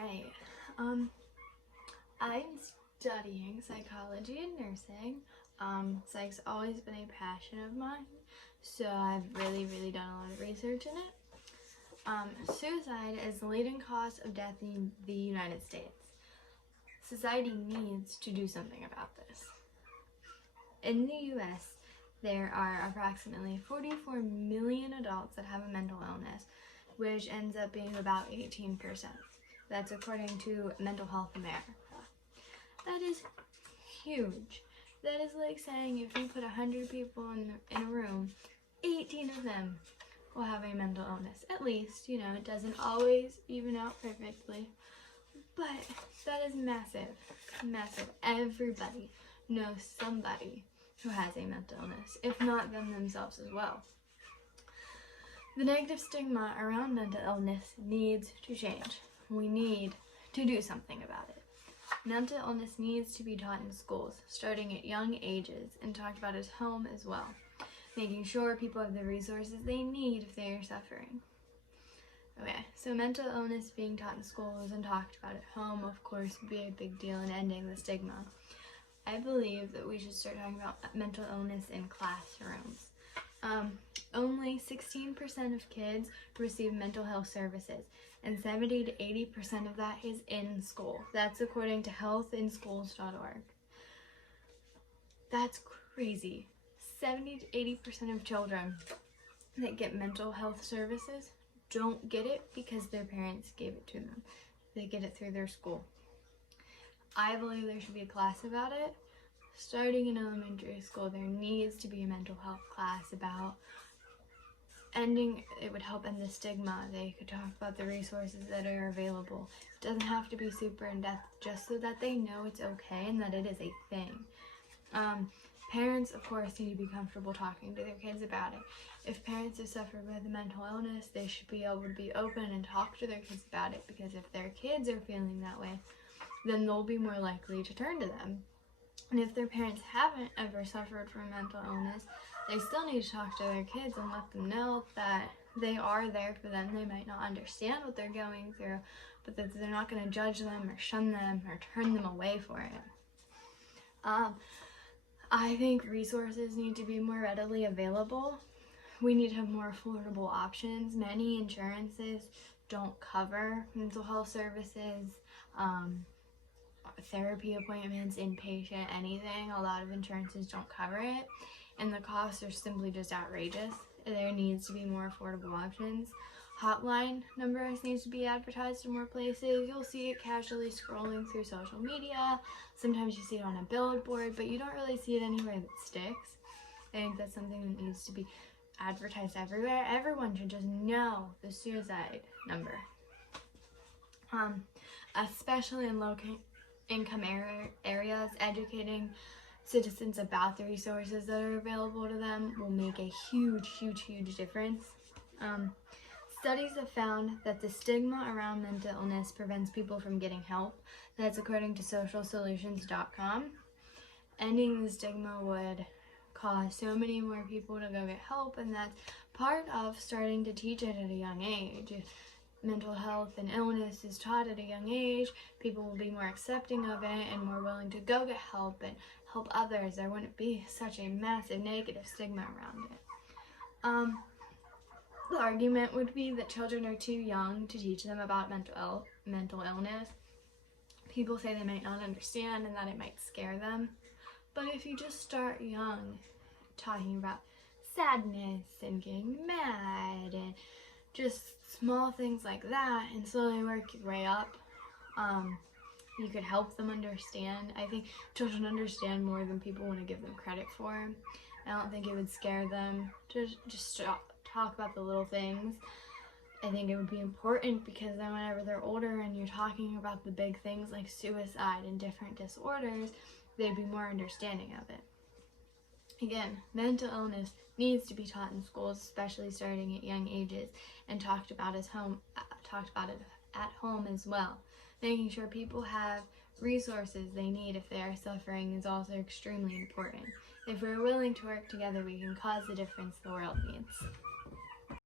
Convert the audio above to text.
right. Um, I'm studying psychology and nursing. Psych's always been a passion of mine, so I've really done a lot of research in it. Suicide is the leading cause of death in the United States. Society needs to do something about this. In the US, there are approximately 44 million adults that have a mental illness, which ends up being about 18%. That's according to Mental Health America. That is huge. That is like saying if you put 100 people in a room, 18 of them will have a mental illness. At least, it doesn't always even out perfectly. But that is massive. Massive. Everybody knows somebody who has a mental illness, if not them themselves as well. The negative stigma around mental illness needs to change. We need to do something about it. Mental illness needs to be taught in schools, starting at young ages, and talked about at home as well, making sure people have the resources they need if they are suffering. Okay, so mental illness being taught in schools and talked about at home, of course, would be a big deal in ending the stigma. I believe that we should start talking about mental illness in classrooms. Only 16% of kids receive mental health services, and 70 to 80% of that is in school. That's according to healthinschools.org. That's crazy. 70 to 80% of children that get mental health services don't get it because their parents gave it to them. They get it through their school. I believe there should be a class about it. Starting in elementary school, there needs to be a mental health class about it would help end the stigma. They could talk about the resources that are available. It doesn't have to be super in-depth, just so that they know it's okay and that it is a thing. Parents, of course, need to be comfortable talking to their kids about it. If parents have suffered with a mental illness, they should be able to be open and talk to their kids about it, because if their kids are feeling that way, then they'll be more likely to turn to them. And if their parents haven't ever suffered from mental illness, they still need to talk to their kids and let them know that they are there for them. They might not understand what they're going through, but that they're not going to judge them or shun them or turn them away for it. I think resources need to be more readily available. We need to have more affordable options. Many insurances don't cover mental health services, therapy appointments, inpatient, anything. A lot of insurances don't cover it, and the costs are simply just outrageous. There needs to be more affordable options. Hotline numbers needs to be advertised in more places. You'll see it casually scrolling through social media. Sometimes you see it on a billboard, but you don't really see it anywhere that sticks. I think that's something that needs to be advertised everywhere. Everyone should just know the suicide number. Especially in low-income areas, educating citizens about the resources that are available to them will make a huge difference. Studies have found that the stigma around mental illness prevents people from getting help. That's according to socialsolutions.com. Ending the stigma would cause so many more people to go get help, and that's part of starting to teach it at a young age. If mental health and illness is taught at a young age, people will be more accepting of it and more willing to go get help and help others. There wouldn't be such a massive negative stigma around it. The argument would be that children are too young to teach them about mental illness. People say they might not understand and that it might scare them. But if you just start young, talking about sadness and getting mad and just small things like that, and slowly work your way up, you could help them understand. I think children understand more than people want to give them credit for. I don't think it would scare them to just talk about the little things. I think it would be important, because then whenever they're older and you're talking about the big things like suicide and different disorders, they'd be more understanding of it. Again, mental illness needs to be taught in schools, especially starting at young ages, and talked about it at home as well. Making sure people have resources they need if they are suffering is also extremely important. If we're willing to work together, we can cause the difference the world needs.